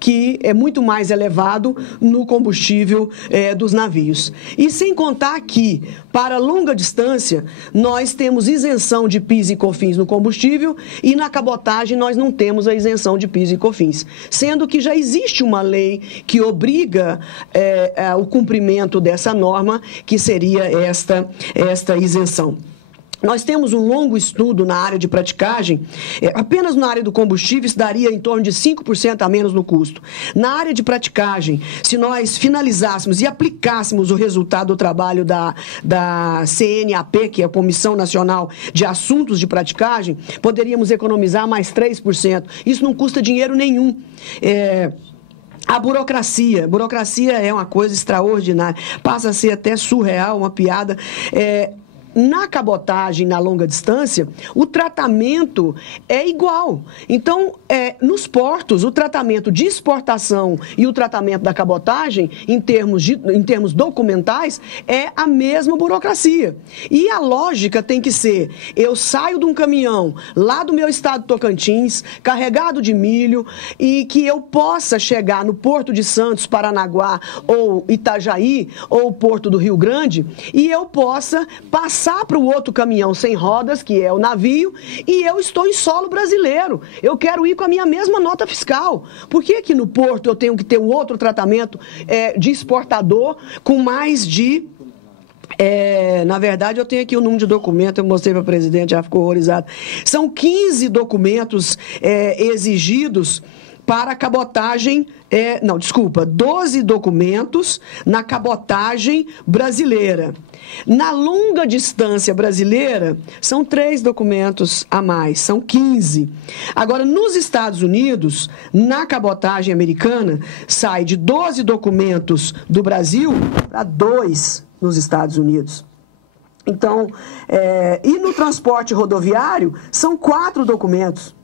que é muito mais elevado no combustível dos navios. E sem contar que, para longa distância, nós temos isenção de PIS e COFINS no combustível e na cabotagem nós não temos a isenção de PIS e COFINS, sendo que já existe uma lei que obriga o cumprimento dessa norma, que seria esta isenção. Nós temos um longo estudo na área de praticagem, apenas na área do combustível isso daria em torno de 5% a menos no custo. Na área de praticagem, se nós finalizássemos e aplicássemos o resultado do trabalho da CNAP, que é a Comissão Nacional de Assuntos de Praticagem, poderíamos economizar mais 3%. Isso não custa dinheiro nenhum. A burocracia é uma coisa extraordinária, passa a ser até surreal, uma piada. Na cabotagem, na longa distância, o tratamento é igual. Então, nos portos, o tratamento de exportação e o tratamento da cabotagem, em termos documentais, é a mesma burocracia. E a lógica tem que ser, eu saio de um caminhão lá do meu estado Tocantins, carregado de milho, e que eu possa chegar no Porto de Santos, Paranaguá, ou Itajaí, ou Porto do Rio Grande, e eu possa passar para o outro caminhão sem rodas, que é o navio, e eu estou em solo brasileiro. Eu quero ir com a minha mesma nota fiscal. Por que que no porto eu tenho que ter um outro tratamento de exportador com mais de... na verdade, eu tenho aqui o número de documento, eu mostrei para a presidente, já ficou horrorizada. São 15 documentos exigidos para a cabotagem, 12 documentos na cabotagem brasileira. Na longa distância brasileira, são 3 documentos a mais, são 15. Agora, nos Estados Unidos, na cabotagem americana, sai de 12 documentos do Brasil para 2 nos Estados Unidos. Então, e no transporte rodoviário, são 4 documentos.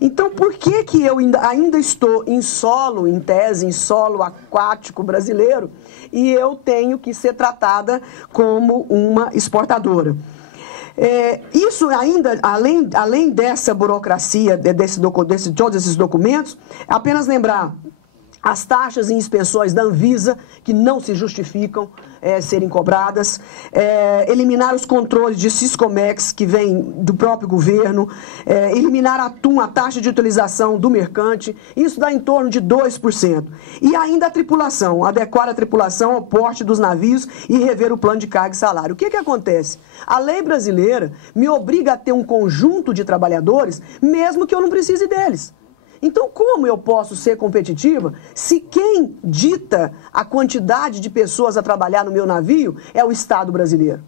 Então, por que que eu ainda estou em solo, em tese, em solo aquático brasileiro, e eu tenho que ser tratada como uma exportadora? Isso ainda, além dessa burocracia, de todos esses documentos, apenas lembrar as taxas e inspeções da Anvisa, que não se justificam serem cobradas, eliminar os controles de Siscomex, que vem do próprio governo, eliminar a taxa de utilização do mercante, isso dá em torno de 2%. E ainda a tripulação, adequar a tripulação ao porte dos navios e rever o plano de carga e salário. O que acontece? A lei brasileira me obriga a ter um conjunto de trabalhadores, mesmo que eu não precise deles. Então, como eu posso ser competitiva se quem dita a quantidade de pessoas a trabalhar no meu navio é o Estado brasileiro?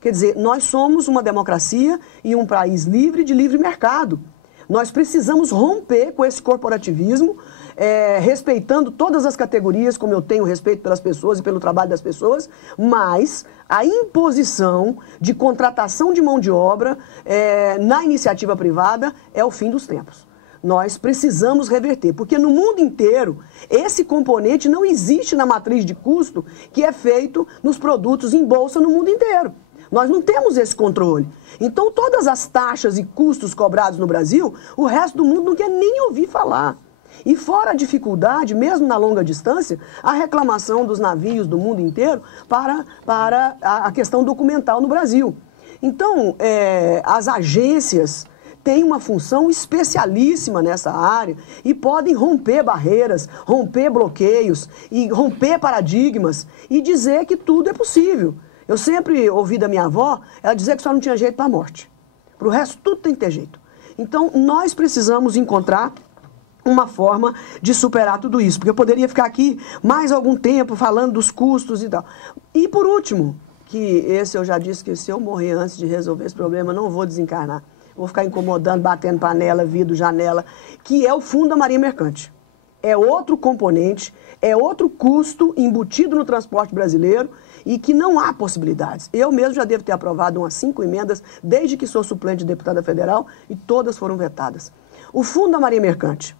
Quer dizer, nós somos uma democracia e um país livre de livre mercado. Nós precisamos romper com esse corporativismo, respeitando todas as categorias, como eu tenho respeito pelas pessoas e pelo trabalho das pessoas, mas a imposição de contratação de mão de obra na iniciativa privada é o fim dos tempos. Nós precisamos reverter, porque no mundo inteiro esse componente não existe na matriz de custo que é feito nos produtos em bolsa no mundo inteiro. Nós não temos esse controle. Então todas as taxas e custos cobrados no Brasil, o resto do mundo não quer nem ouvir falar. E fora a dificuldade, mesmo na longa distância, a reclamação dos navios do mundo inteiro para a questão documental no Brasil. Então, as agências têm uma função especialíssima nessa área e podem romper barreiras, romper bloqueios e romper paradigmas e dizer que tudo é possível. Eu sempre ouvi da minha avó ela dizer que só não tinha jeito para a morte. Para o resto, tudo tem que ter jeito. Então, nós precisamos encontrar uma forma de superar tudo isso, porque eu poderia ficar aqui mais algum tempo falando dos custos e tal. E por último, que esse eu já disse que se eu morrer antes de resolver esse problema, não vou desencarnar. Vou ficar incomodando, batendo panela, vidro, janela, que é o Fundo da Marinha Mercante. É outro componente, é outro custo embutido no transporte brasileiro e que não há possibilidades. Eu mesmo já devo ter aprovado umas 5 emendas desde que sou suplente de deputada federal e todas foram vetadas. O Fundo da Marinha Mercante,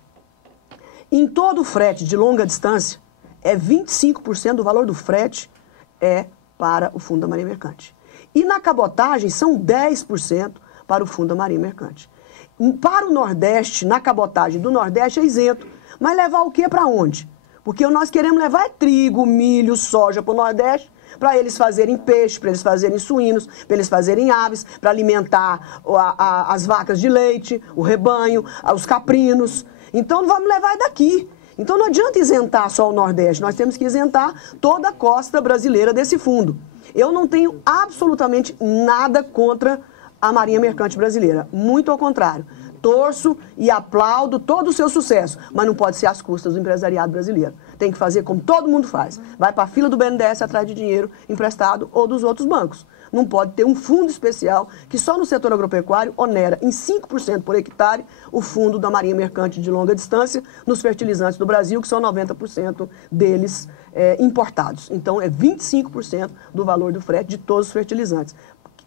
em todo o frete de longa distância, 25% do valor do frete para o Fundo da Marinha Mercante. E na cabotagem são 10% para o Fundo da Marinha Mercante. Para o Nordeste, na cabotagem do Nordeste é isento, Mas levar o quê para onde? Porque nós queremos levar trigo, milho, soja para o Nordeste, para eles fazerem peixe, para eles fazerem suínos, para eles fazerem aves, para alimentar as vacas de leite, o rebanho, os caprinos. Então vamos levar daqui. Então não adianta isentar só o Nordeste, nós temos que isentar toda a costa brasileira desse fundo. Eu não tenho absolutamente nada contra a Marinha Mercante Brasileira, muito ao contrário. Torço e aplaudo todo o seu sucesso, mas não pode ser às custas do empresariado brasileiro. Tem que fazer como todo mundo faz. Vai para a fila do BNDES atrás de dinheiro emprestado ou dos outros bancos. Não pode ter um fundo especial que só no setor agropecuário onera em 5% por hectare o fundo da Marinha Mercante de longa distância nos fertilizantes do Brasil, que são 90% deles importados. Então é 25% do valor do frete de todos os fertilizantes.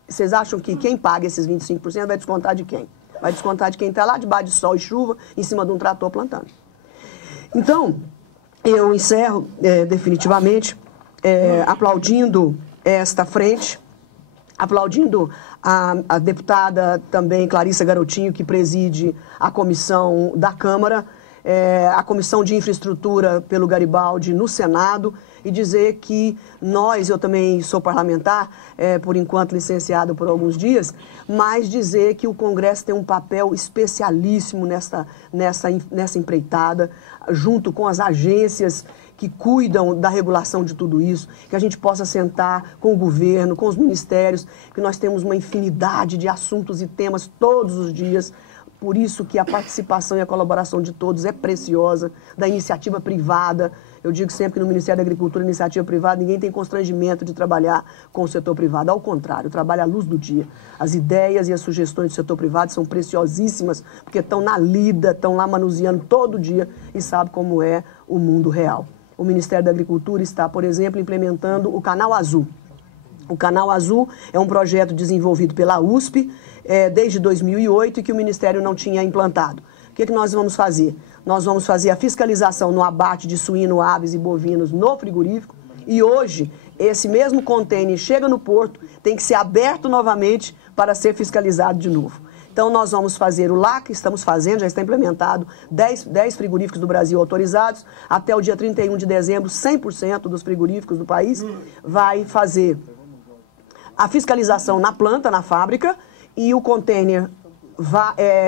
Vocês acham que quem paga esses 25% vai descontar de quem? Vai descontar de quem está lá debaixo de sol e chuva, em cima de um trator plantando. Então, eu encerro definitivamente aplaudindo esta frente, aplaudindo a deputada também Clarissa Garotinho, que preside a comissão da Câmara, a Comissão de Infraestrutura pelo Garibaldi no Senado, e dizer que eu também sou parlamentar, por enquanto licenciado por alguns dias, mas dizer que o Congresso tem um papel especialíssimo nessa empreitada, junto com as agências que cuidam da regulação de tudo isso, que a gente possa sentar com o governo, com os ministérios, que nós temos uma infinidade de assuntos e temas todos os dias. Por isso que a participação e a colaboração de todos é preciosa, da iniciativa privada. Eu digo sempre que no Ministério da Agricultura, iniciativa privada, ninguém tem constrangimento de trabalhar com o setor privado. Ao contrário, trabalha à luz do dia. As ideias e as sugestões do setor privado são preciosíssimas, porque estão na lida, estão lá manuseando todo dia e sabem como é o mundo real. O Ministério da Agricultura está, por exemplo, implementando o Canal Azul. O Canal Azul é um projeto desenvolvido pela USP desde 2008 e que o Ministério não tinha implantado. O que nós vamos fazer? Nós vamos fazer a fiscalização no abate de suíno, aves e bovinos no frigorífico, e hoje esse mesmo contêiner chega no porto, tem que ser aberto novamente para ser fiscalizado de novo. Então nós vamos fazer o LAC, estamos fazendo, já está implementado, 10 frigoríficos do Brasil autorizados. Até o dia 31 de dezembro, 100% dos frigoríficos do país vai fazer a fiscalização na planta, na fábrica, e o container,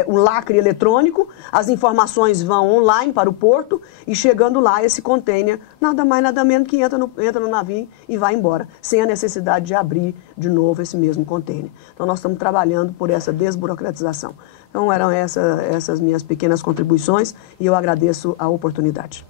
o lacre eletrônico, as informações vão online para o porto, e chegando lá esse container, nada mais, nada menos que entra no navio e vai embora, sem a necessidade de abrir de novo esse mesmo container. Então nós estamos trabalhando por essa desburocratização. Então eram essas minhas pequenas contribuições e eu agradeço a oportunidade.